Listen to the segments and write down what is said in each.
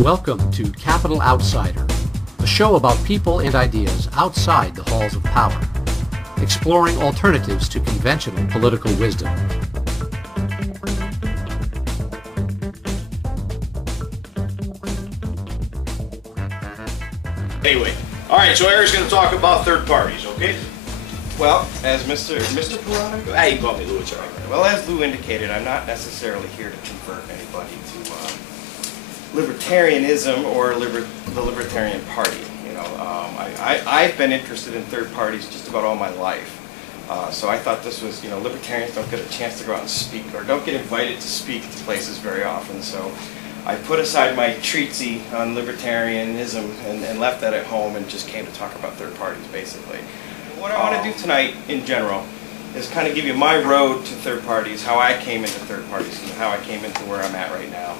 Welcome to Capital Outsider, a show about people and ideas outside the halls of power, exploring alternatives to conventional political wisdom. Anyway, all right, so Eric's going to talk about third parties, okay? Well, as Mr. Parrotta? Hey, you can call me Lou, it's all right. Well, as Lou indicated, I'm not necessarily here to convert anybody to libertarianism or the Libertarian Party. You know, I've been interested in third parties just about all my life. So I thought this was, you know, libertarians don't get a chance to go out and speak or don't get invited to speak to places very often. So I put aside my treatise on libertarianism and left that at home and just came to talk about third parties, basically. What I want to do tonight, in general, is kind of give you my road to third parties, how I came into third parties, and how I came into where I'm at right now,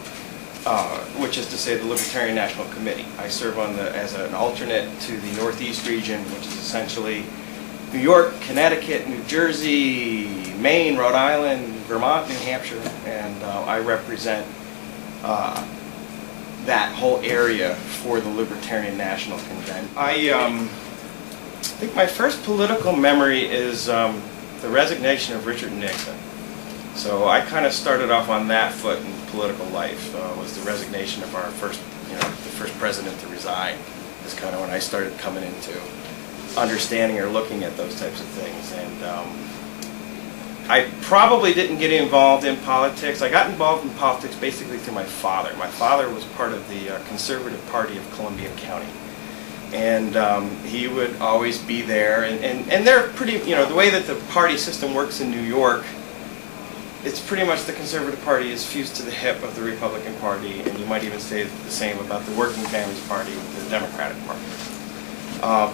which is to say the Libertarian National Committee. I serve on as an alternate to the Northeast region, which is essentially New York, Connecticut, New Jersey, Maine, Rhode Island, Vermont, New Hampshire, and I represent that whole area for the Libertarian National Convention. I think my first political memory is the resignation of Richard Nixon. So I kind of started off on that foot in political life. Was the resignation of our first, the first president to resign. Is kind of when I started coming into understanding or looking at those types of things. And I probably didn't get involved in politics. I got involved in politics basically through my father. My father was part of the Conservative Party of Columbia County. And he would always be there, and they're pretty, the way that the party system works in New York, it's pretty much the Conservative Party is fused to the hip of the Republican Party, and you might even say the same about the Working Families Party with the Democratic Party.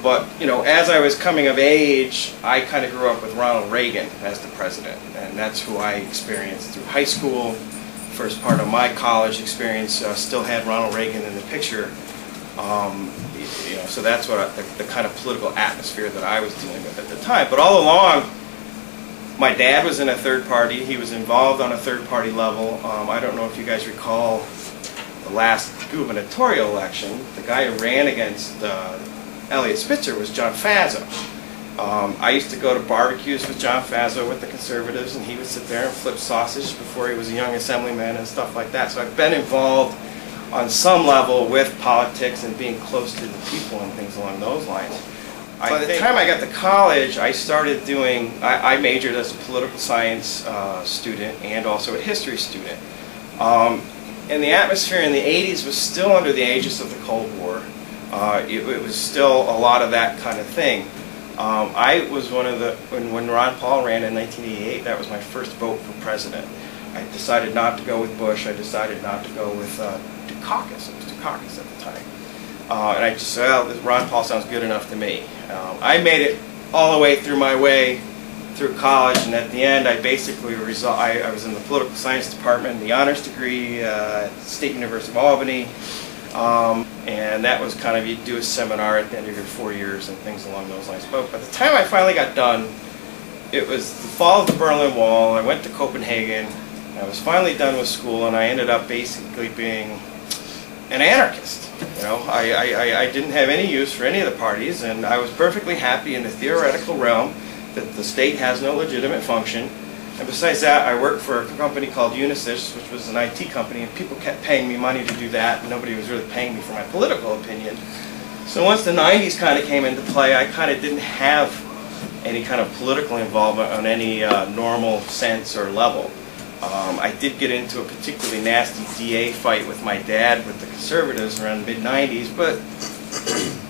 But, as I was coming of age, I kind of grew up with Ronald Reagan as the president, and that's who I experienced through high school. First part of my college experience still had Ronald Reagan in the picture. So that's what the kind of political atmosphere that I was dealing with at the time. But all along, my dad was in a third party. He was involved on a third party level. I don't know if you guys recall the last gubernatorial election. The guy who ran against Eliot Spitzer was John Faso. I used to go to barbecues with John Faso with the conservatives, and he would sit there and flip sausage before he was a young assemblyman and stuff like that. So I've been involved on some level with politics and being close to the people and things along those lines. By the time I got to college, I started doing, I majored as a political science student and also a history student. And the atmosphere in the 80s was still under the aegis of the Cold War. It was still a lot of that kind of thing. I was one of the, when Ron Paul ran in 1988, that was my first vote for president. I decided not to go with Bush. I decided not to go with Dukakis. It was Dukakis at the time. And I just said, well, Ron Paul sounds good enough to me. I made it all the way through college, and at the end I basically I was in the political science department, the honors degree at State University of Albany. And that was kind of, you do a seminar at the end of your 4 years and things along those lines. But by the time I finally got done, it was the fall of the Berlin Wall. I went to Copenhagen. I was finally done with school, and I ended up basically being an anarchist. I didn't have any use for any of the parties, and I was perfectly happy in the theoretical realm that the state has no legitimate function. And besides that, I worked for a company called Unisys, which was an IT company, and people kept paying me money to do that, and nobody was really paying me for my political opinion. So once the 90s kind of came into play, I kind of didn't have any kind of political involvement on any normal sense or level. I did get into a particularly nasty DA fight with my dad with the conservatives around the mid-90s, but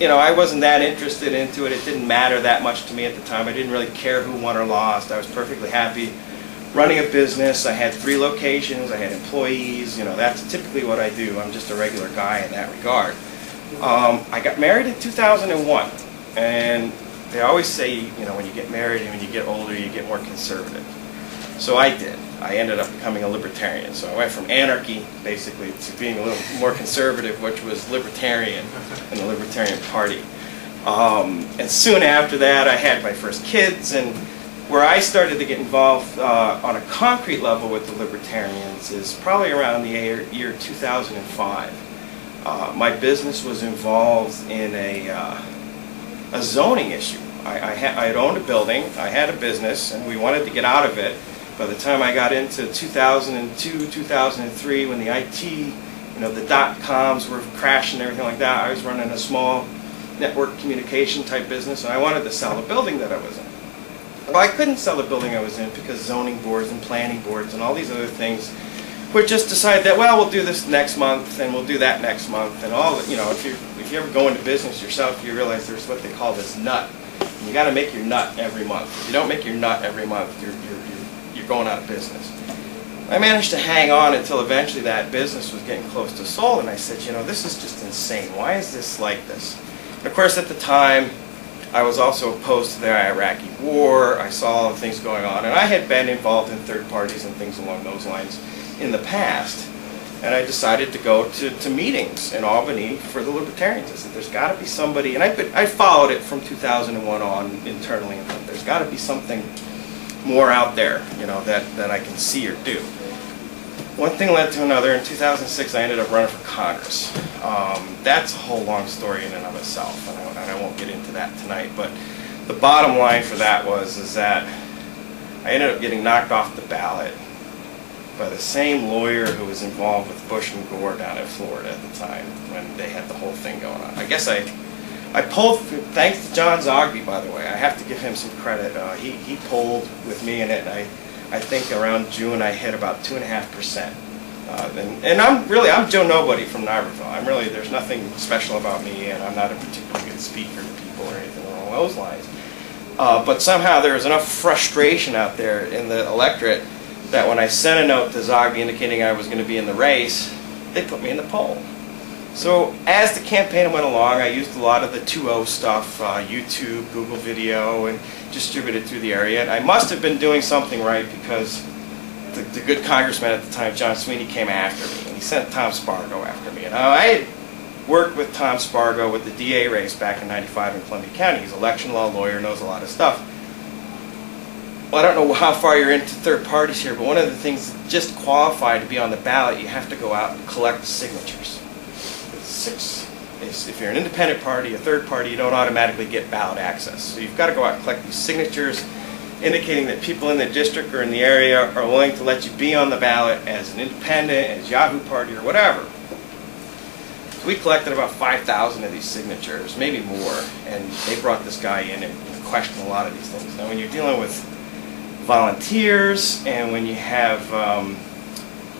I wasn't that interested into it. It didn't matter that much to me at the time. I didn't really care who won or lost. I was perfectly happy running a business. I had 3 locations. I had employees. That's typically what I do. I'm just a regular guy in that regard. I got married in 2001, and they always say, when you get married and when you get older, you get more conservative. So I did. I ended up becoming a libertarian. So I went from anarchy, basically, to being a little more conservative, which was libertarian in the Libertarian Party. And soon after that, I had my first kids, and where I started to get involved on a concrete level with the libertarians is probably around the year 2005. My business was involved in a zoning issue. I had owned a building, I had a business, and we wanted to get out of it. By the time I got into 2002, 2003, when the IT, the dot-coms were crashing and everything like that, I was running a small network communication type business, and I wanted to sell the building that I was in. Well, I couldn't sell the building I was in because zoning boards and planning boards and all these other things would just decide that, well, we'll do this next month and we'll do that next month, and all, if you ever go into business yourself, you realize there's what they call this nut. And you got to make your nut every month. If you don't make your nut every month, you're going out of business. I managed to hang on until eventually that business was getting close to sold, and I said, this is just insane. Why is this like this? And of course, at the time, I was also opposed to the Iraqi war. I saw all the things going on, and I had been involved in third parties and things along those lines in the past. And I decided to go to meetings in Albany for the Libertarians. I said, there's got to be somebody, and I followed it from 2001 on internally, and there's got to be something more out there, that I can see or do. One thing led to another. In 2006, I ended up running for Congress. That's a whole long story in and of itself, and I won't get into that tonight. But the bottom line for that is that I ended up getting knocked off the ballot by the same lawyer who was involved with Bush and Gore down in Florida at the time when they had the whole thing going on. I guess I pulled, thanks to John Zogby, by the way. I have to give him some credit. He pulled with me in it, and I think around June I hit about 2.5%. And I'm Joe Nobody from Niagara. There's nothing special about me, and I'm not a particularly good speaker to people or anything along those lines. But somehow there was enough frustration out there in the electorate that when I sent a note to Zogby indicating I was going to be in the race, they put me in the poll. So as the campaign went along, I used a lot of the 2.0 stuff, YouTube, Google Video, and distributed through the area. And I must have been doing something right because the good congressman at the time, John Sweeney, came after me, and he sent Tom Spargo after me. And I had worked with Tom Spargo with the DA race back in '95 in Columbia County. He's an election law lawyer, knows a lot of stuff. Well, I don't know how far you're into third parties here, but one of the things that just qualify to be on the ballot, you have to go out and collect signatures. If you're an independent party, a third party, you don't automatically get ballot access. So you've got to go out and collect these signatures indicating that people in the district or in the area are willing to let you be on the ballot as an independent, as Yahoo Party, or whatever. So we collected about 5,000 of these signatures, maybe more, and they brought this guy in and questioned a lot of these things. Now when you're dealing with volunteers and when you have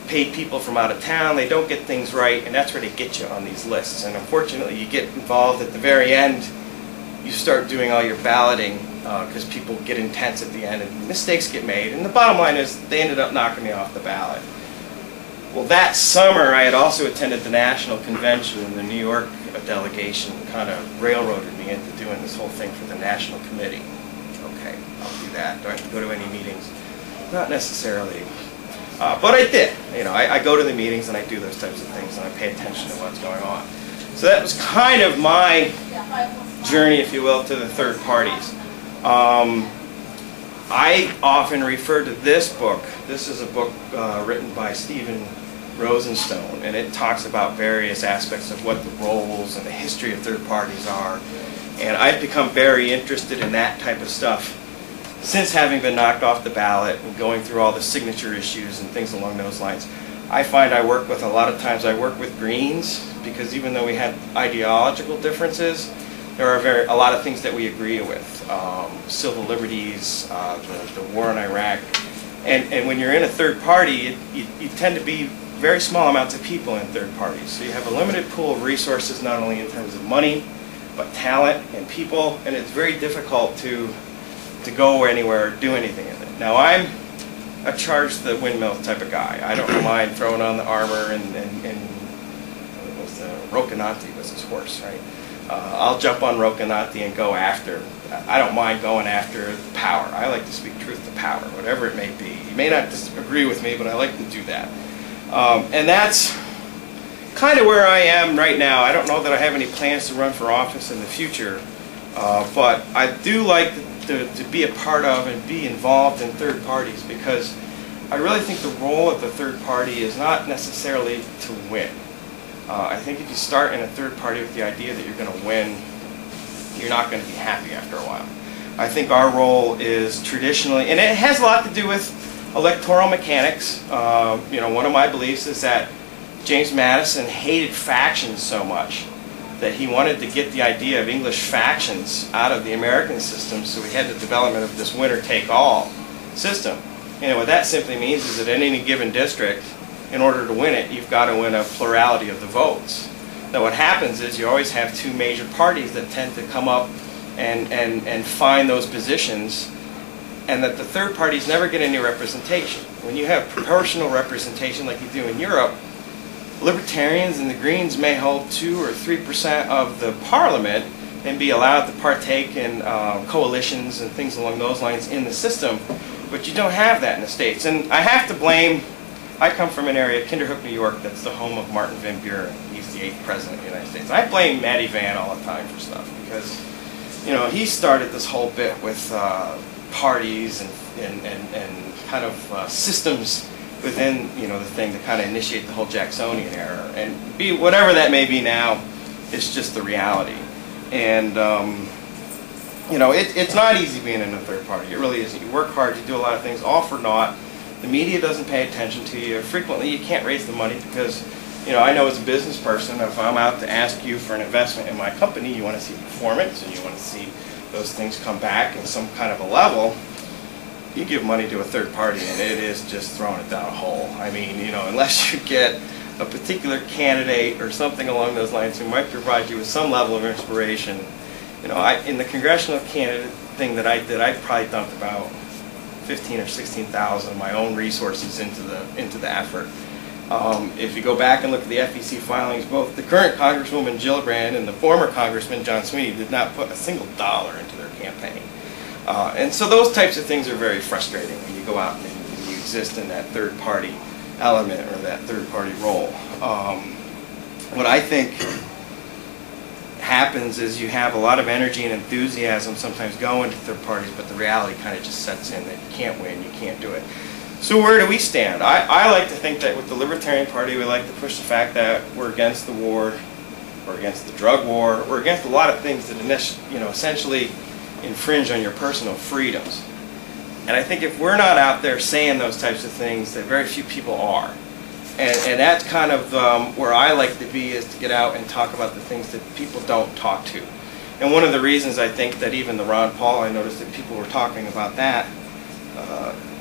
paid people from out of town, they don't get things right, and that's where they get you on these lists. And unfortunately, you get involved at the very end, you start doing all your balloting because people get intense at the end and mistakes get made. And the bottom line is they ended up knocking me off the ballot. Well, that summer I had also attended the national convention, and the New York delegation kind of railroaded me into doing this whole thing for the national committee. Okay, I'll do that. Do I have to go to any meetings? Not necessarily. But I did. I go to the meetings and I do those types of things and I pay attention to what's going on. So that was kind of my journey, if you will, to the third parties. I often refer to this book. This is a book written by Stephen Rosenstone, and it talks about various aspects of what the roles and the history of third parties are. And I've become very interested in that type of stuff since having been knocked off the ballot and going through all the signature issues and things along those lines. I find I work with, a lot of times I work with Greens, because even though we have ideological differences, there are a lot of things that we agree with. Civil liberties, the war in Iraq. And when you're in a third party, you tend to be very small amounts of people in third parties. So you have a limited pool of resources, not only in terms of money, but talent and people, and it's very difficult to go anywhere or do anything in it. Now I'm a charge the windmill type of guy. I don't mind throwing on the armor and what was Rocinante was his horse, right? I'll jump on Rocinante and go after. I don't mind going after power. I like to speak truth to power, whatever it may be. You may not disagree with me, but I like to do that. And that's kind of where I am right now. I don't know that I have any plans to run for office in the future, but I do like to be a part of and be involved in third parties, because I really think the role of the third party is not necessarily to win. I think if you start in a third party with the idea that you're going to win, you're not going to be happy after a while. I think our role is traditionally, and it has a lot to do with electoral mechanics. You know, one of my beliefs is that James Madison hated factions so much that he wanted to get the idea of English factions out of the American system, so we had the development of this winner-take-all system. And what that simply means is that in any given district, in order to win it, you've got to win a plurality of the votes. Now what happens is you always have two major parties that tend to come up and find those positions, and that the third parties never get any representation. When you have proportional representation like you do in Europe, Libertarians and the Greens may hold 2 or 3% of the parliament and be allowed to partake in coalitions and things along those lines in the system, but you don't have that in the States. And I have to blame, I come from an area, Kinderhook, New York, that's the home of Martin Van Buren. He's the 8th president of the United States. I blame Matty Van all the time for stuff because, you know, he started this whole bit with parties and kind of systems within, you know, the thing to kind of initiate the whole Jacksonian era. And whatever that may be now, it's just the reality. And, you know, it's not easy being in a third party. It really isn't. You work hard, you do a lot of things, all for naught. The media doesn't pay attention to you. Frequently, you can't raise the money because, you know, I know as a business person, if I'm out to ask you for an investment in my company, you want to see performance and you want to see those things come back in some kind of a level. You give money to a third party and it is just throwing it down a hole. I mean, you know, unless you get a particular candidate or something along those lines who might provide you with some level of inspiration. You know, in the congressional candidate thing that I did, I probably dumped about 15 or 16,000 of my own resources into the effort. If you go back and look at the FEC filings, both the current Congresswoman Gillibrand and the former Congressman John Sweeney did not put a single dollar into their campaign. And so those types of things are very frustrating when you go out and you exist in that third party element or that third party role. What I think happens is you have a lot of energy and enthusiasm sometimes go into third parties, but the reality kind of just sets in that you can't win, you can't do it. So where do we stand? I like to think that with the Libertarian Party, we like to push the fact that we're against the war, we're against the drug war, we're against a lot of things that, you know, essentially infringe on your personal freedoms. And I think if we're not out there saying those types of things, that very few people are. And that's kind of where I like to be, is to get out and talk about the things that people don't talk to. And one of the reasons I think that even the Ron Paul, I noticed that people were talking about that,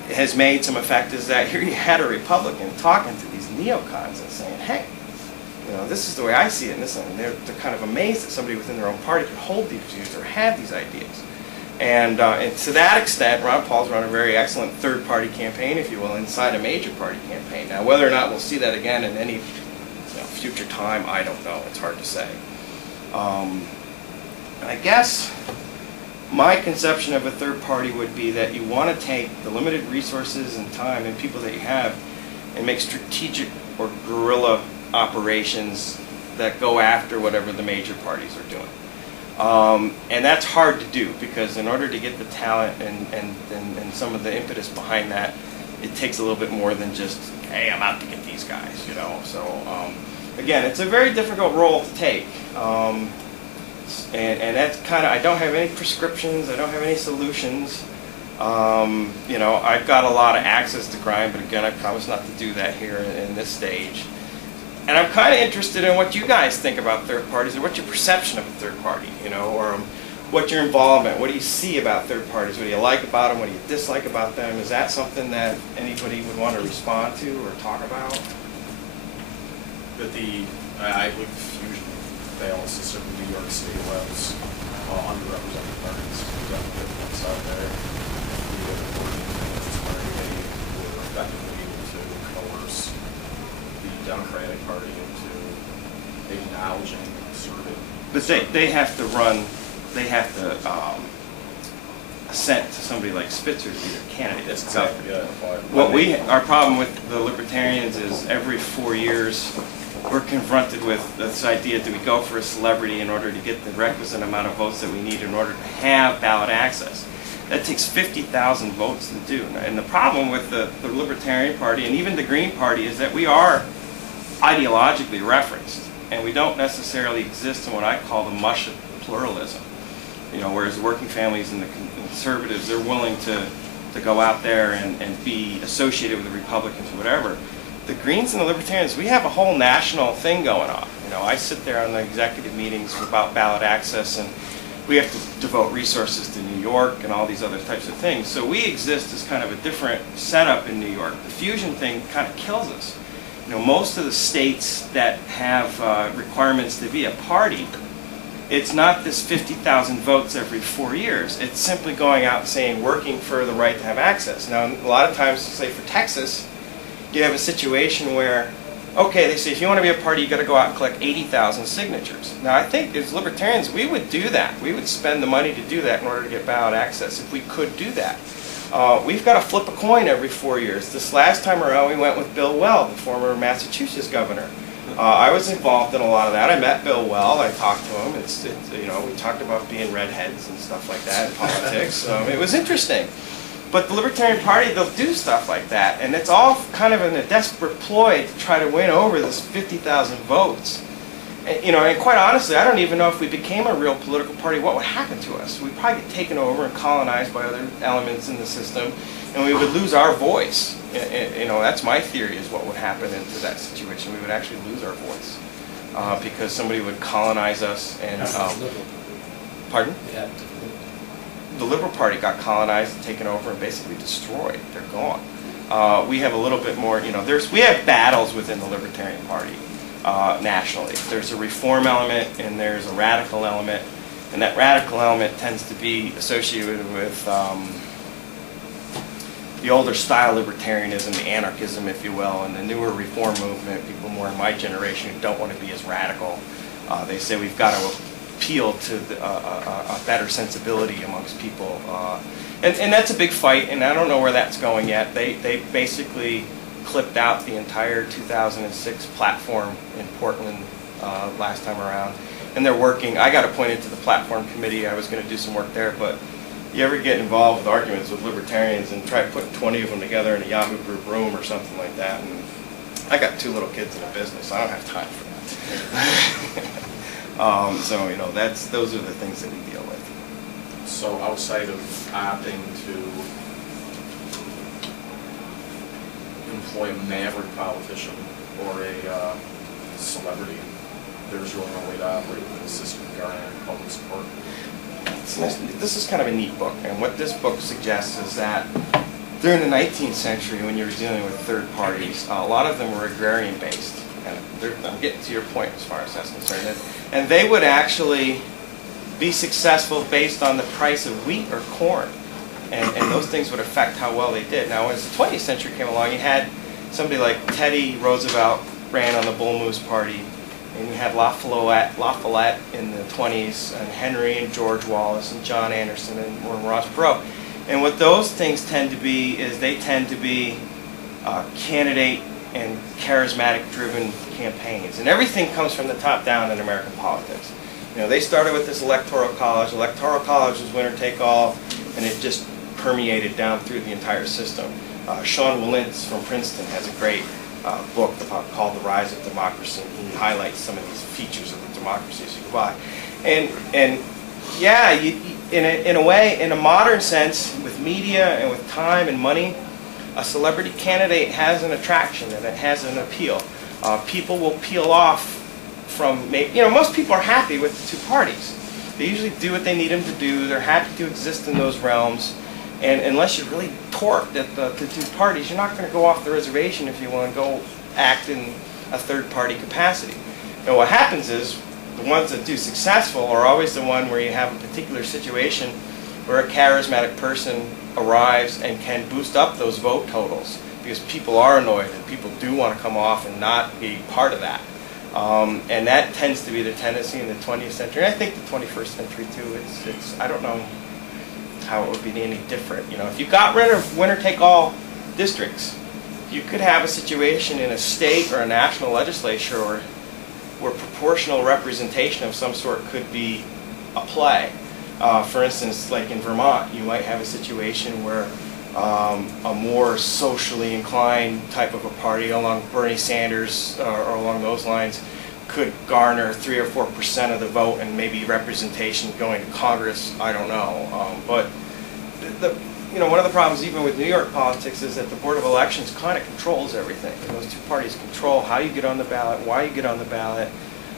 has made some effect, is that here you had a Republican talking to these neocons and saying, hey, you know, this is the way I see it, and they're kind of amazed that somebody within their own party could hold these views or have these ideas. And to that extent, Ron Paul's run a very excellent third-party campaign, if you will, inside a major party campaign. Now, whether or not we'll see that again in any future time, I don't know. It's hard to say. I guess my conception of a third party would be that you want to take the limited resources and time and people that you have and make strategic or guerrilla operations that go after whatever the major parties are doing. And that's hard to do because in order to get the talent and some of the impetus behind that, it takes a little bit more than just, hey, I'm out to get these guys, you know. So again, it's a very difficult role to take. And that's kind of, I don't have any prescriptions, I don't have any solutions. You know, I've got a lot of axes to grind, but again, I promise not to do that here in this stage. And I'm kind of interested in what you guys think about third parties, or what's your perception of a third party, you know, or what's your involvement, what do you see about third parties, what do you like about them, what do you dislike about them? Is that something that anybody would want to respond to or talk about? But I believe the fusion failed system in New York City was underrepresented parties. We definitely have ones out there. We have important things where they were effectively able to coerce the Democratic Party into acknowledging certain. But they have to run, they have to assent to somebody like Spitzer to be their candidate. That's exactly, yeah. Our problem with the Libertarians is every 4 years we're confronted with this idea, do we go for a celebrity in order to get the requisite amount of votes that we need in order to have ballot access? That takes 50,000 votes to do. And the problem with the Libertarian Party and even the Green Party is that we are ideologically referenced. and we don't necessarily exist in what I call the mush of pluralism. You know, whereas the working families and the conservatives, they're willing to go out there and be associated with the Republicans or whatever. The Greens and the Libertarians, we have a whole national thing going on. You know, I sit there on the executive meetings about ballot access, and we have to devote resources to New York and all these other types of things. So we exist as kind of a different setup in New York. The fusion thing kind of kills us. You know, most of the states that have requirements to be a party, it's not this 50,000 votes every 4 years. It's simply going out and saying, working for the right to have access. Now, a lot of times, say for Texas, you have a situation where, okay, they say if you want to be a party, you got to go out and collect 80,000 signatures. Now, I think as libertarians, we would do that. We would spend the money to do that in order to get ballot access if we could do that. We've got to flip a coin every 4 years. This last time around, we went with Bill Weld, the former Massachusetts governor. I was involved in a lot of that. I met Bill Weld. I talked to him. You know, we talked about being redheads and stuff like that in politics. It was interesting. But the Libertarian Party, they'll do stuff like that, and it's all kind of in a desperate ploy to try to win over this 50,000 votes. And, you know, and quite honestly, I don't even know if we became a real political party, what would happen to us. We'd probably get taken over and colonized by other elements in the system, and we would lose our voice. You know, that's my theory, is what would happen into that situation. We would actually lose our voice because somebody would colonize us and. Pardon? Yeah. The Liberal Party got colonized and taken over and basically destroyed. They're gone. We have a little bit more, you know, we have battles within the Libertarian Party nationally. There's a reform element and there's a radical element, and that radical element tends to be associated with the older style libertarianism, the anarchism, if you will, and the newer reform movement, people more in my generation who don't want to be as radical. They say we've got to appeal to a better sensibility amongst people. And that's a big fight, and I don't know where that's going yet. They basically clipped out the entire 2006 platform in Portland last time around, and they're working. I got appointed to the platform committee. I was going to do some work there, but you ever get involved with arguments with libertarians and try to put 20 of them together in a Yahoo group room or something like that, and I got 2 little kids in a business. I don't have time for that. So, you know, those are the things that we deal with. So outside of opting to employ a maverick politician or a celebrity, there's really no way to operate with a system garnering public support. This is kind of a neat book, and what this book suggests is that during the 19th century, when you were dealing with third parties, a lot of them were agrarian-based. And I'm getting to your point as far as that's concerned. And they would actually be successful based on the price of wheat or corn. And those things would affect how well they did. Now, as the 20th century came along, you had somebody like Teddy Roosevelt ran on the Bull Moose Party, and you had La Follette in the 20s, and Henry and George Wallace and John Anderson and Warren Ross Perot. And what those things tend to be is they tend to be candidate and charismatic-driven campaigns. And everything comes from the top down in American politics. You know, they started with this electoral college. Electoral college was winner-take-all, and it just permeated down through the entire system. Sean Willentz from Princeton has a great book called The Rise of Democracy. He highlights some of these features of the democracy as you go by. And yeah, in a way, in a modern sense, with media and with time and money, a celebrity candidate has an attraction and it has an appeal. People will peel off from, you know, most people are happy with the 2 parties. They usually do what they need them to do. They're happy to exist in those realms. And unless you're really torqued at the 2 parties, you're not going to go off the reservation if you want to go act in a third-party capacity. And what happens is the ones that do successful are always the one where you have a particular situation where a charismatic person arrives and can boost up those vote totals because people are annoyed and people do want to come off and not be part of that. And that tends to be the tendency in the 20th century. And I think the 21st century too. I don't know how it would be any different. You know, if you got rid of winner-take-all districts, you could have a situation in a state or a national legislature where proportional representation of some sort could be a play. For instance, like in Vermont, you might have a situation where a more socially inclined type of a party along Bernie Sanders or along those lines could garner 3 or 4% of the vote and maybe representation going to Congress. I don't know. But one of the problems even with New York politics is that the Board of Elections kind of controls everything. And those two parties control how you get on the ballot, why you get on the ballot.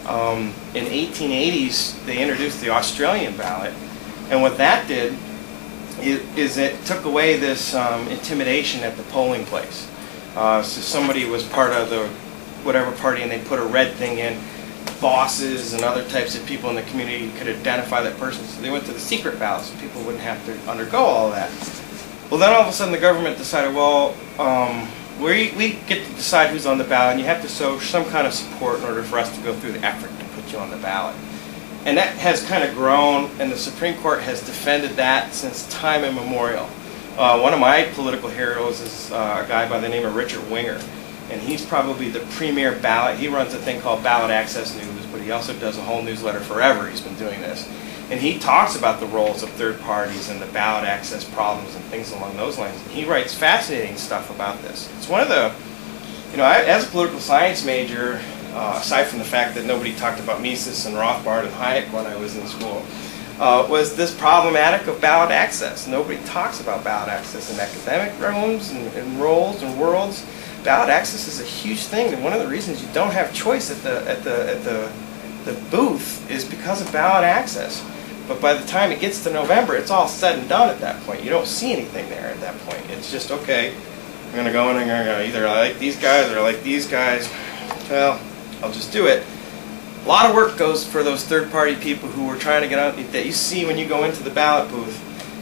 In 1880s, they introduced the Australian ballot, and what that did is it took away this intimidation at the polling place. So somebody was part of the whatever party and they put a red thing in, bosses and other types of people in the community could identify that person. So they went to the secret ballot so people wouldn't have to undergo all of that. Well, then all of a sudden the government decided, well, we get to decide who's on the ballot, and you have to show some kind of support in order for us to go through the effort to put you on the ballot. And that has kind of grown, and the Supreme Court has defended that since time immemorial. One of my political heroes is a guy by the name of Richard Winger, and he's probably the premier ballot. He runs a thing called Ballot Access News, but he also does a whole newsletter forever. He's been doing this. And he talks about the roles of third parties and the ballot access problems and things along those lines. And he writes fascinating stuff about this. It's one of the, as a political science major, aside from the fact that nobody talked about Mises and Rothbard and Hayek when I was in school, was this problematic of ballot access. Nobody talks about ballot access in academic rooms and roles and worlds. Ballot access is a huge thing, and one of the reasons you don't have choice at the booth is because of ballot access. But by the time it gets to November, it's all said and done at that point. You don't see anything there at that point. It's just, okay, I'm going to go in and I'm going to either I like these guys or I like these guys. Well, I'll just do it. A lot of work goes for those third-party people who are trying to get out, that you see when you go into the ballot booth.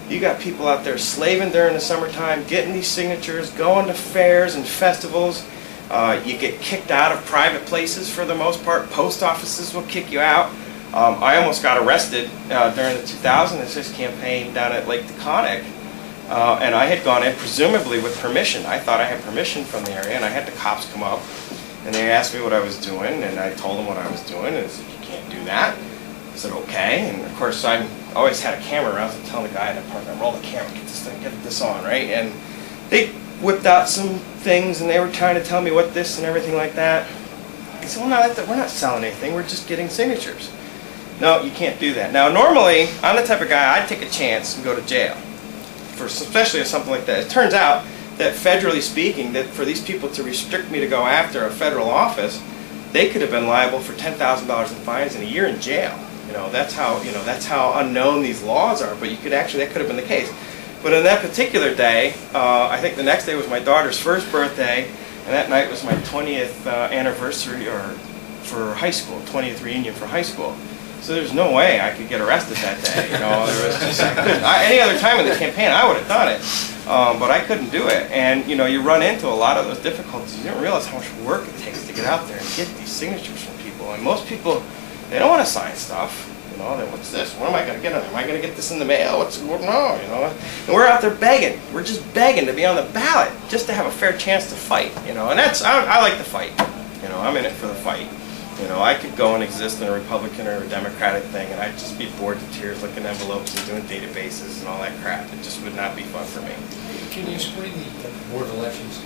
You got people out there slaving during the summertime, getting these signatures, going to fairs and festivals. You get kicked out of private places for the most part. Post offices will kick you out. I almost got arrested during the 2006 campaign down at Lake Taconic. And I had gone in presumably with permission. I thought I had permission from the area, and I had the cops come up. And they asked me what I was doing, and I told them what I was doing, and they said, you can't do that. I said, okay. And of course, I always had a camera around, so I'm telling the guy in the apartment, roll the camera, get this thing, get this on, right? And they whipped out some things, and they were trying to tell me what this and everything like that. I said, well, no, we're not selling anything, we're just getting signatures. No, you can't do that. Now, normally, I'm the type of guy, I'd take a chance and go to jail, especially something like that. It turns out that federally speaking, that for these people to restrict me to go after a federal office, they could have been liable for $10,000 in fines and a year in jail. That's how unknown these laws are. But that could have been the case. But on that particular day, I think the next day was my daughter's first birthday, and that night was my 20th anniversary for high school, 20th reunion for high school. So there's no way I could get arrested that day. There was just, any other time in the campaign, I would have done it. But I couldn't do it. And you run into a lot of those difficulties. You don't realize how much work it takes to get out there and get these signatures from people. And most people, they don't want to sign stuff. Then what's this? What am I going to get on? Am I going to get this in the mail? No. And we're out there begging. We're just begging to be on the ballot, just to have a fair chance to fight. And I like to fight. I'm in it for the fight. I could go and exist in a Republican or a Democratic thing, and I'd just be bored to tears looking at envelopes and doing databases and all that crap. It just would not be fun for me. Can you explain the Board of Elections,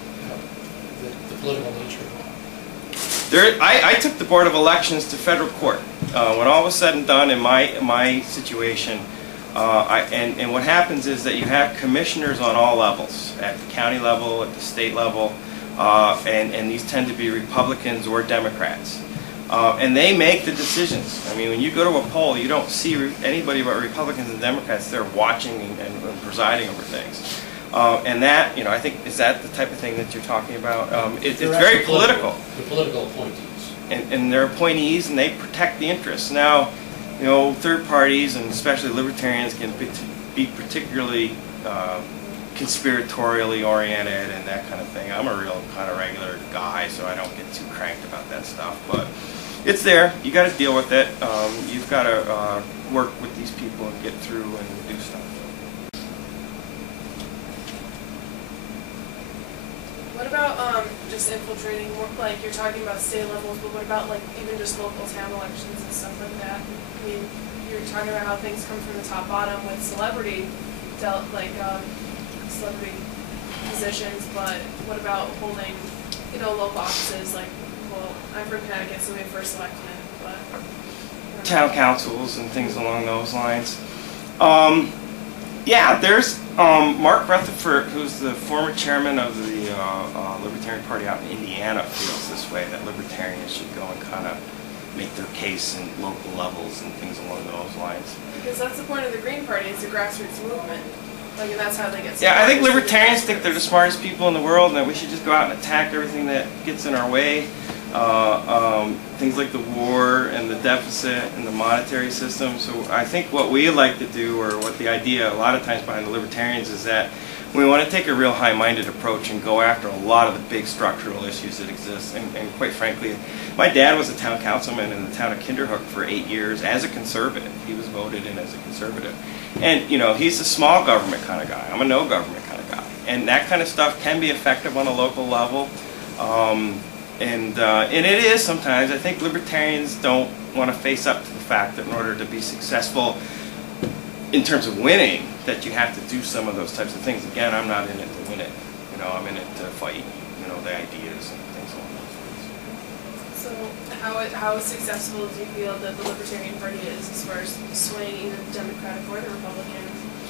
the political nature of it? I took the Board of Elections to federal court. When all was said and done in my situation, and what happens is that you have commissioners on all levels, at the county level, at the state level, and these tend to be Republicans or Democrats. And they make the decisions. I mean, when you go to a poll, you don't see anybody but Republicans and Democrats there watching and presiding over things. And that, I think, is that the type of thing that you're talking about? It's very political. The political appointees. And they're appointees, and they protect the interests. Now, third parties, and especially libertarians, can be particularly conspiratorially oriented and that kind of thing. I'm a real kind of regular guy, so I don't get too cranked about that stuff. But it's there. You got to deal with it. You've got to work with these people and get through and do stuff. What about just infiltrating more, like you're talking about state levels, but what about like even just local town elections and stuff like that? I mean, you're talking about how things come from the top bottom with celebrity positions, but what about holding, local offices like, well, I'm from Connecticut, so we have first selectmen, but Town councils and things along those lines. Yeah, there's Mark Rutherford, who's the former chairman of the Libertarian Party out in Indiana, feels this way, that libertarians should go and kind of make their case in local levels and things along those lines. because that's the point of the Green Party, it's a grassroots movement. Like, and that's how they get Yeah, I think supporters. libertarians think they're the smartest people in the world and that we should just go out and attack everything that gets in our way. Things like the war and the deficit and the monetary system. So I think what we like to do, or what the idea a lot of times behind the libertarians, is that we want to take a real high-minded approach and go after a lot of the big structural issues that exist. And quite frankly, my dad was a town councilman in the town of Kinderhook for 8 years as a conservative. He was voted in as a conservative. And, you know, he's a small government kind of guy. I'm a no government kind of guy. And that kind of stuff can be effective on a local level. And it is sometimes. I think libertarians don't want to face up to the fact that in order to be successful in terms of winning, that you have to do some of those types of things. Again, I'm not in it to win it. You know, I'm in it to fight, you know, the ideas and things along those lines. So how successful do you feel that the Libertarian Party is as far as swaying either the Democratic or the Republican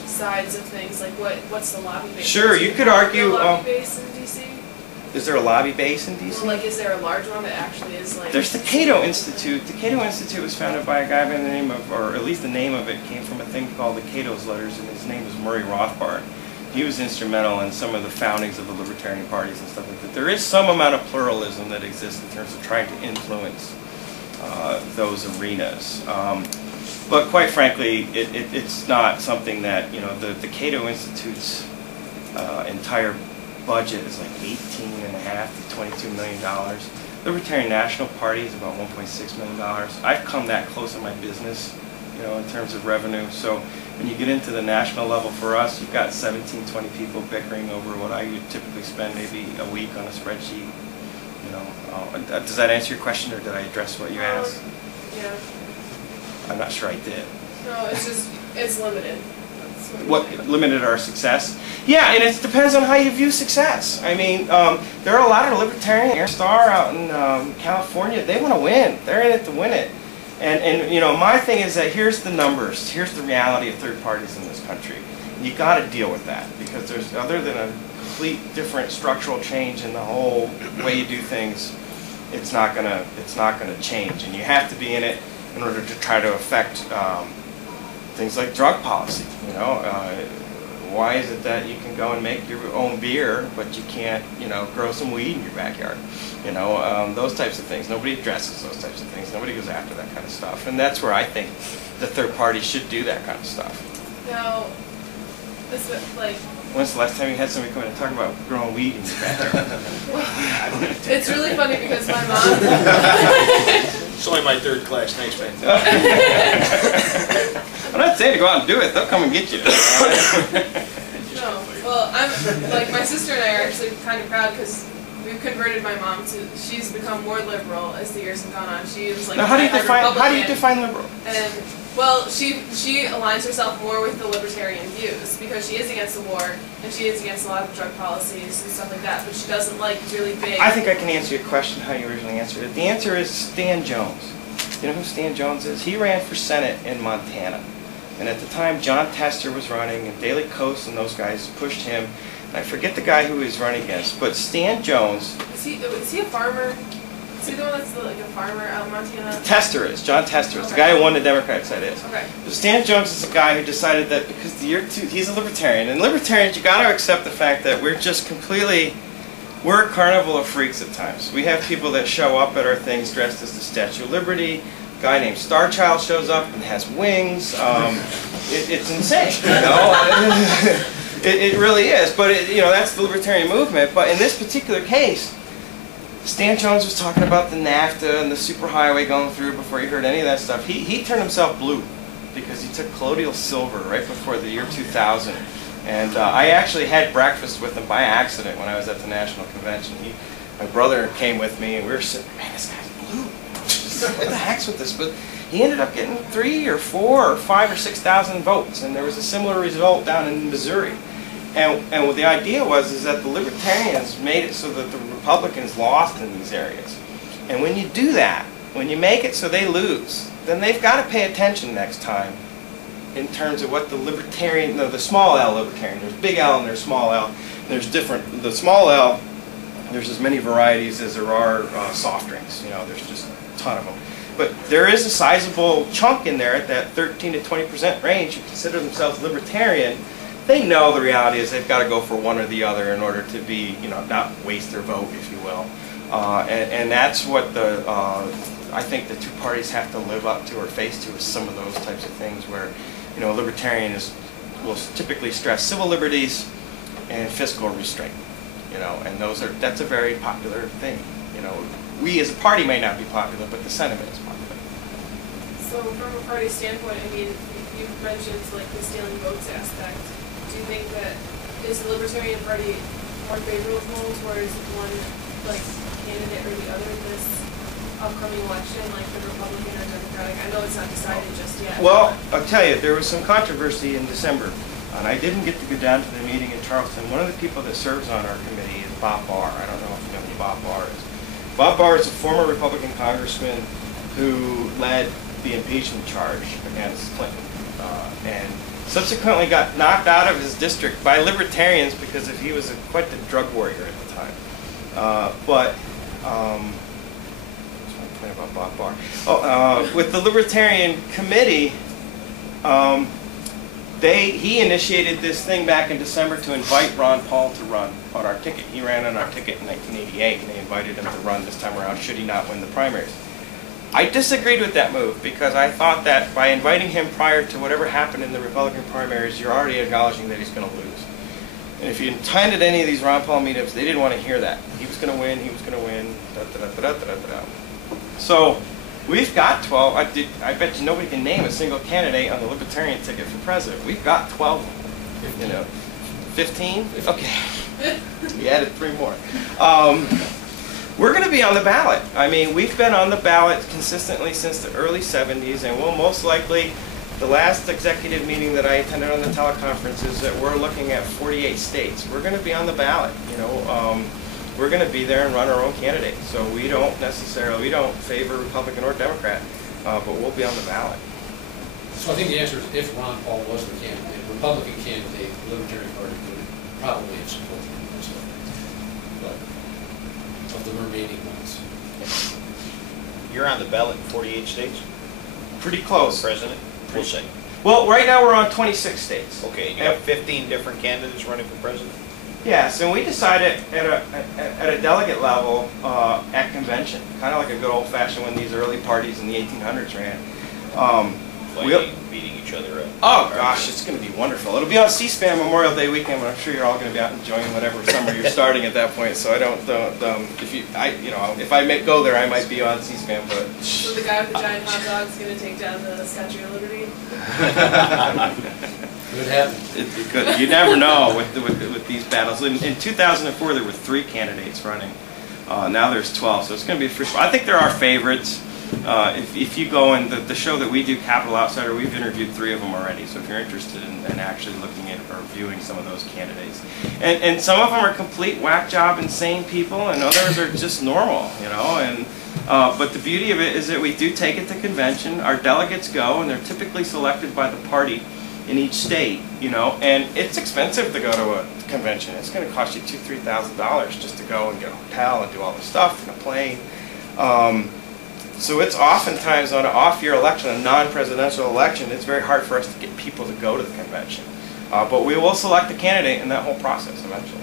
sides of things? Like, what's the lobby base? Sure, you could argue. The lobby base in D.C.? Is there a lobby base in D.C.? Well, like, is there a large one that actually is like? There's the Cato Institute. The Cato Institute was founded by a guy by the name of, or at least the name of it came from a thing called the Cato's Letters, and his name was Murray Rothbard. He was instrumental in some of the foundings of the libertarian parties and stuff like that. There is some amount of pluralism that exists in terms of trying to influence those arenas. But quite frankly, it's not something that, you know, the Cato Institute's entire budget is like $18.5 to $22 million. The Libertarian National Party is about $1.6 million. I've come that close in my business, you know, in terms of revenue. So when you get into the national level for us, you've got 17, 20 people bickering over what I would typically spend maybe a week on a spreadsheet. You know, does that answer your question, or did I address what you asked? Yeah. I'm not sure I did. No, it's just, it's limited. What limited our success? Yeah, and it depends on how you view success. I mean, there are a lot of libertarian Star out in California. They want to win. They're in it to win it. And you know, my thing is that here's the numbers. Here's the reality of third parties in this country. And you got to deal with that, because there's, other than a complete different structural change in the whole way you do things, it's not gonna change. And you have to be in it in order to try to affect things like drug policy. You know, why is it that you can go and make your own beer, but you can't, you know, grow some weed in your backyard? You know, those types of things. Nobody addresses those types of things. Nobody goes after that kind of stuff. And that's where I think the third party should do that kind of stuff. Now, this like. When's the last time you had somebody come in and talk about growing weed in your backyard? It's really funny because my mom. It's only my third class. Thanks, man. I'm not saying to go out and do it. They'll come and get you. No, well, I'm like, my sister and I are actually kind of proud because we've converted my mom to. She's become more liberal as the years have gone on. She was like. Now, how do you define liberal? And well, she aligns herself more with the libertarian views because she is against the war and she is against a lot of drug policies and stuff like that. But she doesn't like really big. I think I can answer your question how you originally answered it. The answer is Stan Jones. You know who Stan Jones is? He ran for Senate in Montana. And at the time, John Tester was running, and Daley Coase and those guys pushed him. And I forget the guy who he was running against, but Stan Jones. Is he a farmer? Is he the one that's like a farmer out in Montana? Tester is. John Tester is. Okay. The guy who won the Democratic side is. Okay. So Stan Jones is a guy who decided that because he's a libertarian. And libertarians, you got to accept the fact that we're just we're a carnival of freaks at times. We have people that show up at our things dressed as the Statue of Liberty. A guy named Starchild shows up and has wings. It's insane, you know. It really is. But you know, that's the libertarian movement. But in this particular case, Stan Jones was talking about the NAFTA and the superhighway going through before he heard any of that stuff. He turned himself blue because he took colloidal silver right before the year 2000. And I actually had breakfast with him by accident when I was at the national convention. My brother came with me, and we were sitting, man, this guy's blue. What the heck's with this? But he ended up getting 3 or 4 or 5 or 6,000 votes, and there was a similar result down in Missouri. And what the idea was is that the libertarians made it so that the Republicans lost in these areas. And when you do that, when you make it so they lose, then they've got to pay attention next time in terms of what the libertarian, no, the small L libertarian, there's big L and there's small L. There's different, the small L, there's as many varieties as there are soft drinks. You know, there's just a ton of them. But there is a sizable chunk in there at that 13 to 20% range who consider themselves libertarian. They know the reality is they've got to go for one or the other in order to be, you know, not waste their vote, if you will. And that's what the, I think the two parties have to live up to or face to, is some of those types of things where, you know, libertarians will typically stress civil liberties and fiscal restraint, you know, and that's a very popular thing. You know, we as a party may not be popular, but the sentiment is popular. So from a party standpoint, I mean, you mentioned like the stealing votes aspect. Do you think that is the Libertarian Party more favorable towards one like candidate or the other in this upcoming election, like the Republican or Democratic? I know it's not decided just yet. Well, I'll tell you, there was some controversy in December, and I didn't get to go down to the meeting in Charleston. One of the people that serves on our committee is Bob Barr. I don't know if you know who Bob Barr is. Bob Barr is a former Republican congressman who led the impeachment charge against Clinton and subsequently got knocked out of his district by libertarians because he was quite the drug warrior at the time. About Bob Barr. With the Libertarian Committee, he initiated this thing back in December to invite Ron Paul to run on our ticket. He ran on our ticket in 1988, and they invited him to run this time around should he not win the primaries. I disagreed with that move because I thought that by inviting him prior to whatever happened in the Republican primaries, you're already acknowledging that he's going to lose. And if you attended any of these Ron Paul meetups, they didn't want to hear that. He was going to win, he was going to win, da-da-da-da-da-da-da. So we've got 12. I bet you nobody can name a single candidate on the Libertarian ticket for president. We've got 12 of them. You know, 15? Okay. We added 3 more. We're going to be on the ballot. I mean, we've been on the ballot consistently since the early 70s, and we'll most likely, the last executive meeting that I attended on the teleconference is that we're looking at 48 states. We're going to be on the ballot. You know, we're going to be there and run our own candidate. So we don't favor Republican or Democrat, but we'll be on the ballot. So I think the answer is if Ron Paul was the candidate, Republican candidate, the Libertarian Party would probably have supported him. But of the remaining ones. You're on the ballot in 48 states? Pretty close. President? We'll say. Well, right now we're on 26 states. Okay, you have 15 different candidates running for president? Yes, and we decided at a delegate level at convention, kind of like a good old-fashioned when these early parties in the 1800s ran. Beating each other up. Oh gosh, it's going to be wonderful. It'll be on C-SPAN Memorial Day weekend, but I'm sure you're all going to be out enjoying whatever summer you're starting at that point. So I don't if I go there, I might be on C-SPAN, but. So the guy with the giant hot dog is going to take down the Statue of Liberty. Could happen. It could. You never know with these battles. In 2004, there were 3 candidates running. Now there's 12, so it's going to be a free. I think there are favorites. If you go in the show that we do, Capital Outsider, we've interviewed 3 of them already. So if you're interested in actually looking at or viewing some of those candidates, and some of them are complete whack job insane people, and others are just normal, you know. And but the beauty of it is that we do take it to convention. Our delegates go, and they're typically selected by the party in each state, you know. And it's expensive to go to a convention. It's going to cost you $2,000–3,000 just to go and get a hotel and do all the stuff and a plane. So it's oftentimes on an off-year election, a non-presidential election, it's very hard for us to get people to go to the convention. But we will select a candidate in that whole process eventually.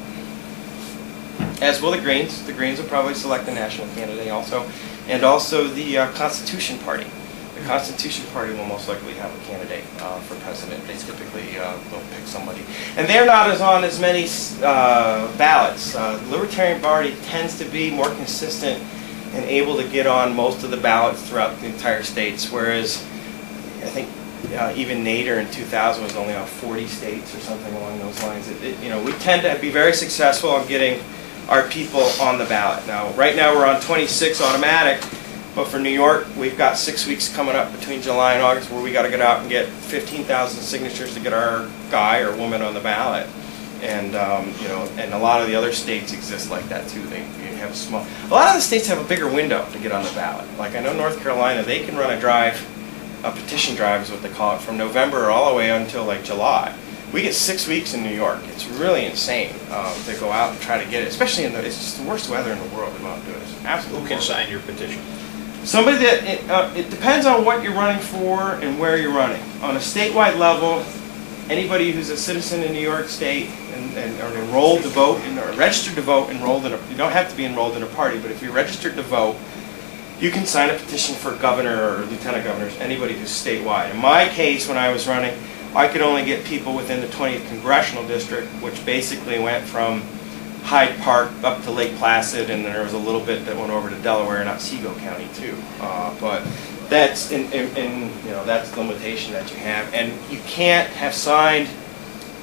As will the Greens. The Greens will probably select a national candidate also. And also the Constitution Party. The Constitution Party will most likely have a candidate for president. They typically will pick somebody. And they're not on as many ballots. The Libertarian Party tends to be more consistent and able to get on most of the ballots throughout the entire states, whereas I think even Nader in 2000 was only on 40 states or something along those lines. You know, we tend to be very successful on getting our people on the ballot. Now, right now we're on 26 automatic, but for New York, we've got 6 weeks coming up between July and August where we got to get out and get 15,000 signatures to get our guy or woman on the ballot. And you know, and a lot of the other states exist like that too. You have a lot of the states have a bigger window to get on the ballot. Like I know North Carolina, they can run a petition drive is what they call it, from November all the way until like July. We get 6 weeks in New York. It's really insane to go out and try to get it, especially it's just the worst weather in the world to go out and do it. It's absolutely Who can horrible. sign your petition? Somebody that, it depends on what you're running for and where you're running. On a statewide level, anybody who's a citizen in New York State and are enrolled to vote, or registered to vote, you don't have to be enrolled in a party, but if you're registered to vote, you can sign a petition for governor or lieutenant governors, anybody who's statewide. In my case, when I was running, I could only get people within the 20th Congressional District, which basically went from Hyde Park up to Lake Placid, and there was a little bit that went over to Delaware and Otsego County too. But that's you know, that's the limitation that you have, and you can't have signed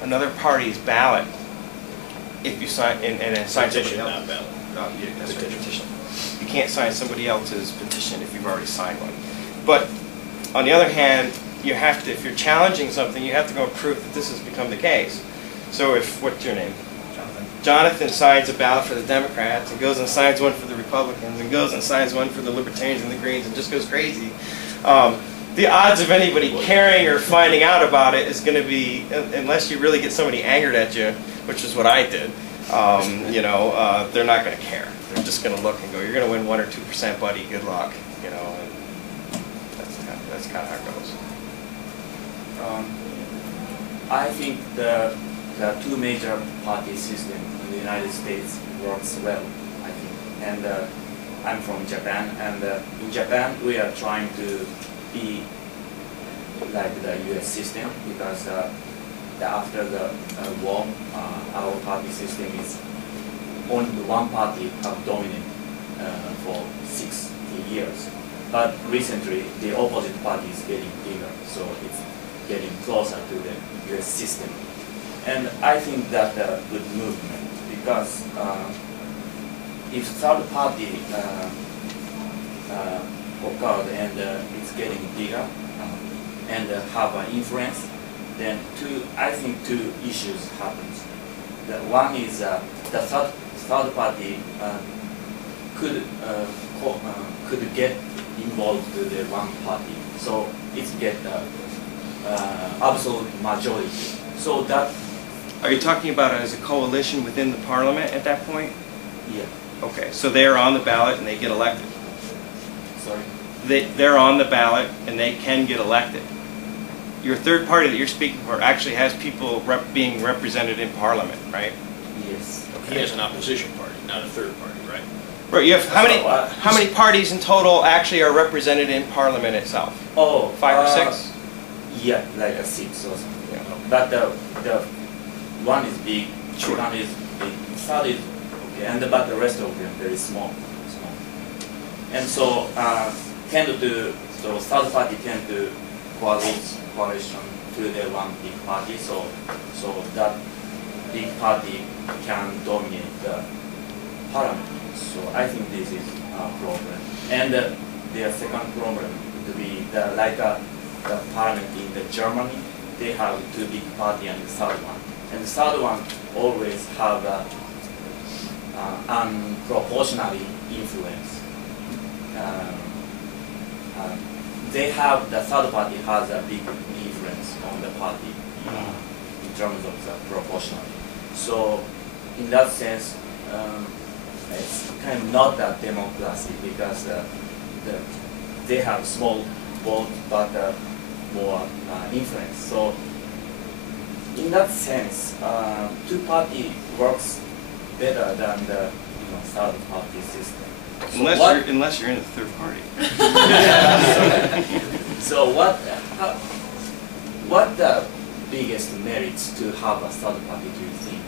another party's ballot if you sign and sign somebody Petition, else. not ballot. Yeah, that's right, petition. You can't sign somebody else's petition if you've already signed one. But on the other hand, you have to, if you're challenging something, you have to go and prove that this has become the case. So if, what's your name? Jonathan signs a ballot for the Democrats and goes and signs one for the Republicans and goes and signs one for the Libertarians and the Greens and just goes crazy. The odds of anybody caring or finding out about it is going to be, unless you really get somebody angered at you, which is what I did, you know, they're not going to care. They're just going to look and go, you're going to win 1 or 2%, buddy, good luck. You know, and that's kind of how it goes. I think the two major party system in the United States works well, I think. And I'm from Japan, and in Japan we are trying to be like the US system, because after the war, our party system is only one party have dominated for 60 years. But recently the opposite party is getting bigger, so it's getting closer to the US system. And I think that's a good movement, because if third party occurred and it's getting bigger and have an influence, then I think two issues happens. The one is the third party could get involved to the one party, so it's get absolute majority. So that. Are you talking about it as a coalition within the parliament at that point? Yeah. Okay, so they're on the ballot and they get elected. Sorry. They're on the ballot and they can get elected. Your third party that you're speaking for actually has people being represented in parliament, right? Yes. He has an opposition party, not a third party, right? Right. You have how many parties in total actually are represented in parliament itself? Oh, 5 or 6? Yeah, like a 6 or something. Yeah. But the one is big, Sure. one is big, third is okay, and but the rest of them very small. And so third party tend to coalition to the one big party, so that big party can dominate the parliament. So I think this is a problem. And the second problem would be the parliament in the Germany. They have two big party and the third one. And the third one always have unproportionally influence. The third party has a big influence on the party in terms of the proportional. So in that sense, it's kind of not that democracy, because they have small vote but more influence. So in that sense, two-party works better than the third party system. So unless you're in a third party. So what the biggest merits to have a third party, do you think?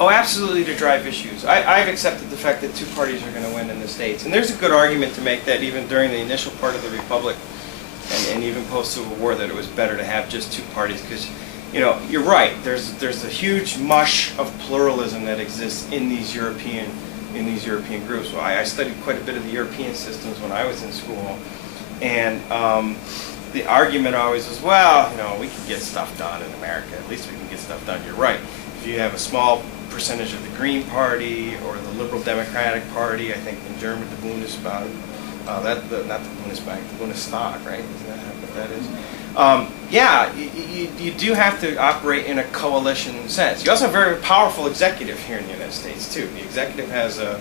Oh, absolutely, to drive issues. I've accepted the fact that two parties are going to win in the States. And there's a good argument to make that even during the initial part of the Republic and even post-Civil War, that it was better to have just two parties. Because, you know, you're right, there's a huge mush of pluralism that exists in these European groups. Well, I studied quite a bit of the European systems when I was in school. And the argument always was, well, you know, we can get stuff done in America. At least we can get stuff done. You're right. if you have a small percentage of the Green Party or the Liberal Democratic Party, I think in German the Bundesbank, not the Bundesbank, the Bundestag, right? Isn't that what that is? Yeah, you do have to operate in a coalition sense. You also have a very powerful executive here in the United States too. The executive has a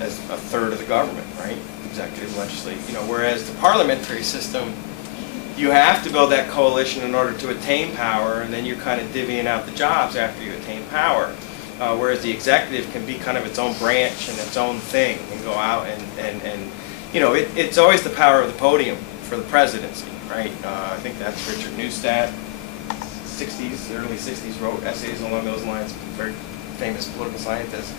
third of the government, right? Executive, legislative, whereas the parliamentary system, you have to build that coalition in order to attain power, and then you're kind of divvying out the jobs after you attain power. Whereas the executive can be kind of its own branch and its own thing and go out and it's always the power of the podium for the presidency, right? I think that's Richard Neustadt, early 60s, wrote essays along those lines, very famous political scientist.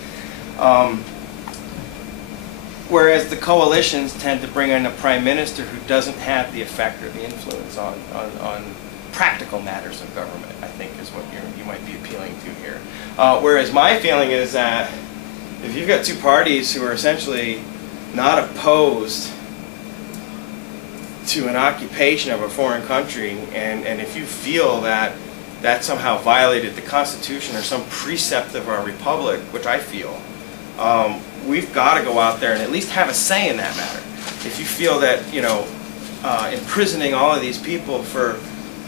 Whereas the coalitions tend to bring in a prime minister who doesn't have the effect or the influence on practical matters of government, I think is what you might be appealing to here. Whereas my feeling is that if you've got two parties who are essentially not opposed to an occupation of a foreign country, and if you feel that that somehow violated the Constitution or some precept of our republic, which I feel, we've got to go out there and at least have a say in that matter. If you feel that, imprisoning all of these people for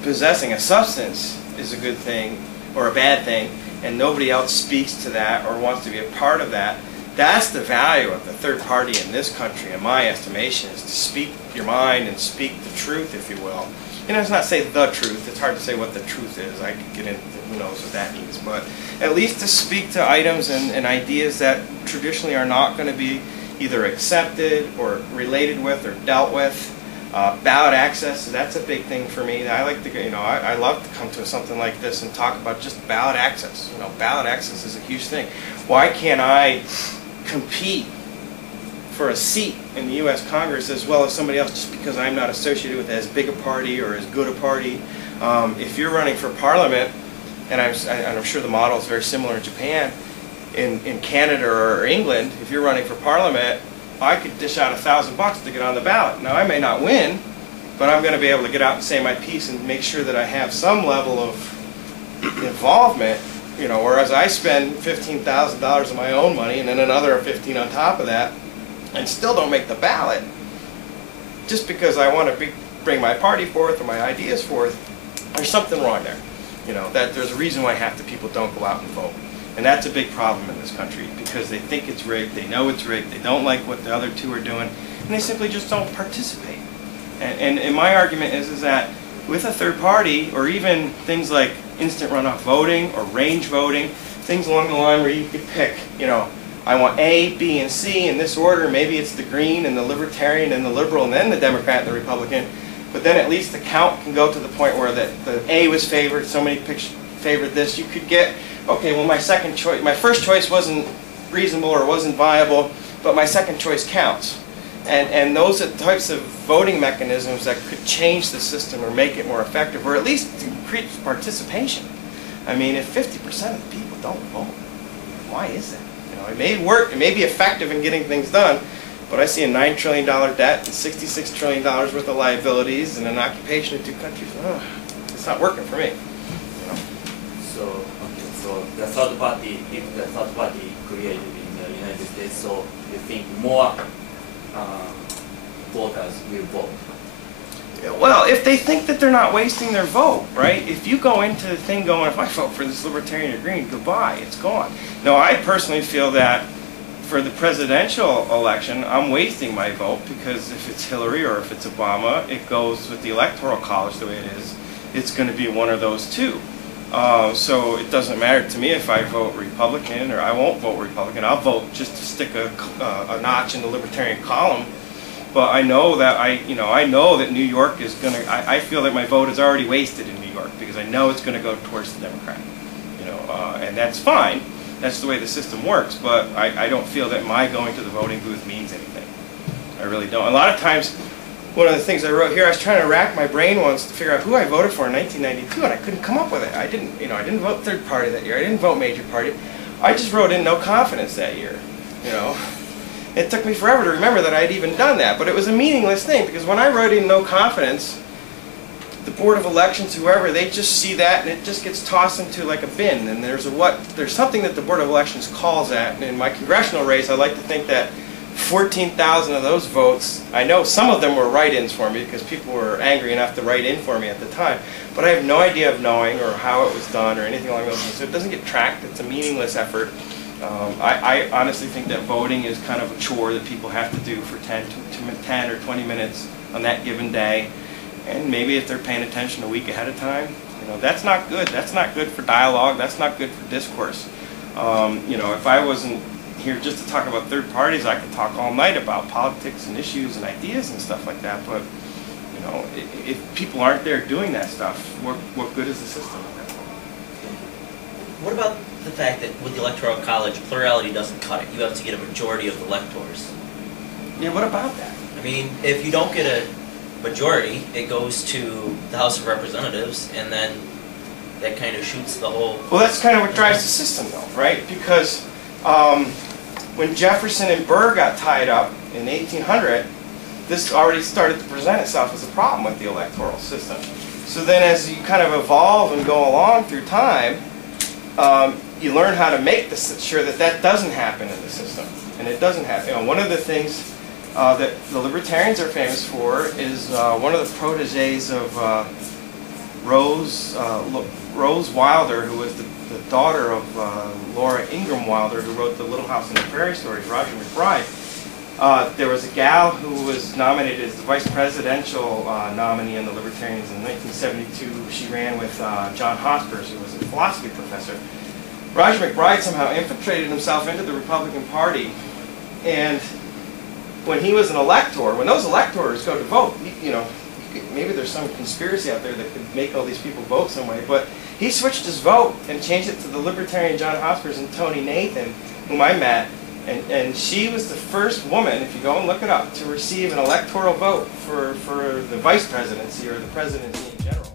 possessing a substance is a good thing or a bad thing, and nobody else speaks to that or wants to be a part of that, that's the value of the third party in this country, in my estimation, is to speak your mind and speak the truth, if you will. It's not say the truth. It's hard to say what the truth is. I could get into who knows what that means. But at least to speak to items and ideas that traditionally are not going to be either accepted or related with or dealt with. Ballot access, that's a big thing for me. I like to, I love to come to something like this and talk about just ballot access. Ballot access is a huge thing. Why can't I compete for a seat in the U.S. Congress as well as somebody else just because I'm not associated with as big a party or as good a party? If you're running for parliament, and I'm sure the model is very similar in Japan, in Canada or England, if you're running for parliament, I could dish out $1,000 to get on the ballot. Now I may not win, but I'm going to be able to get out and say my piece and make sure that I have some level of involvement. Whereas I spend $15,000 of my own money and then another $15,000 on top of that, and still don't make the ballot, just because I want to bring my party forth or my ideas forth, there's something wrong there. That there's a reason why half the people don't go out and vote. And that's a big problem in this country, because they think it's rigged, they know it's rigged, they don't like what the other two are doing, and they simply just don't participate. And my argument is that with a third party, or even things like instant runoff voting or range voting, things along the line where you could pick, I want A, B, and C in this order. Maybe it's the Green and the Libertarian and the Liberal and then the Democrat and the Republican. But then at least the count can go to the point where the A was favored, somebody favored this. You could get, okay, well my first choice wasn't reasonable or wasn't viable, but my second choice counts. And those are the types of voting mechanisms that could change the system or make it more effective, or at least increase participation. I mean, if 50% of the people don't vote, why is that? It may work, it may be effective in getting things done, but I see a $9 trillion debt and $66 trillion worth of liabilities and an occupation of two countries. Oh, it's not working for me. So the third party, if the third party created in the United States, so you think more voters will vote? Well, if they think that they're not wasting their vote, right? If you go into the thing going, if I vote for this Libertarian or Green, goodbye, it's gone. No, I personally feel that for the presidential election, I'm wasting my vote, because if it's Hillary or if it's Obama, it goes with the Electoral College the way it is. It's going to be one of those two. So it doesn't matter to me if I vote Republican or I won't vote Republican. I'll vote just to stick a notch in the Libertarian column. But I know that I know that New York is going to. I feel that my vote is already wasted in New York, because I know it's going to go towards the Democrat. And that's fine. That's the way the system works. But I don't feel that my going to the voting booth means anything. I really don't. A lot of times, one of the things I wrote here, I was trying to rack my brain once to figure out who I voted for in 1992, and I couldn't come up with it. I didn't vote third party that year. I didn't vote major party. I just wrote in no confidence that year. It took me forever to remember that I had even done that, but it was a meaningless thing, because when I wrote in no confidence, the Board of Elections, whoever, they just see that and it just gets tossed into like a bin. And there's something that the Board of Elections calls that. And in my congressional race, I like to think that 14,000 of those votes, I know some of them were write-ins for me because people were angry enough to write in for me at the time. But I have no idea of knowing or how it was done or anything along those lines. So it doesn't get tracked. It's a meaningless effort. I honestly think that voting is kind of a chore that people have to do for 10 or 20 minutes on that given day. And maybe if they're paying attention a week ahead of time, that's not good. That's not good for dialogue. That's not good for discourse. If I wasn't here just to talk about third parties, I could talk all night about politics and issues and ideas and stuff like that. But if people aren't there doing that stuff, what good is the system at that point? What about the fact that with the Electoral College, plurality doesn't cut it? You have to get a majority of the electors. Yeah, what about that? I mean, if you don't get a majority, it goes to the House of Representatives, and then that kind of shoots the whole... Well, that's kind of what drives the system, though, right? Because when Jefferson and Burr got tied up in 1800, this already started to present itself as a problem with the electoral system. So then as you kind of evolve and go along through time, you learn how to make sure that that doesn't happen in the system. And it doesn't happen. One of the things that the libertarians are famous for is one of the proteges of Rose Wilder, who was the daughter of Laura Ingram Wilder, who wrote the Little House on the Prairie stories, Roger McBride. There was a gal who was nominated as the vice presidential nominee in the Libertarians in 1972. She ran with John Hospers, who was a philosophy professor. Roger McBride somehow infiltrated himself into the Republican Party, and when he was an elector, when those electors go to vote, maybe there's some conspiracy out there that could make all these people vote some way, but he switched his vote and changed it to the Libertarian John Hospers and Tony Nathan, whom I met. And she was the first woman, if you go and look it up, to receive an electoral vote for the vice presidency or the presidency in general.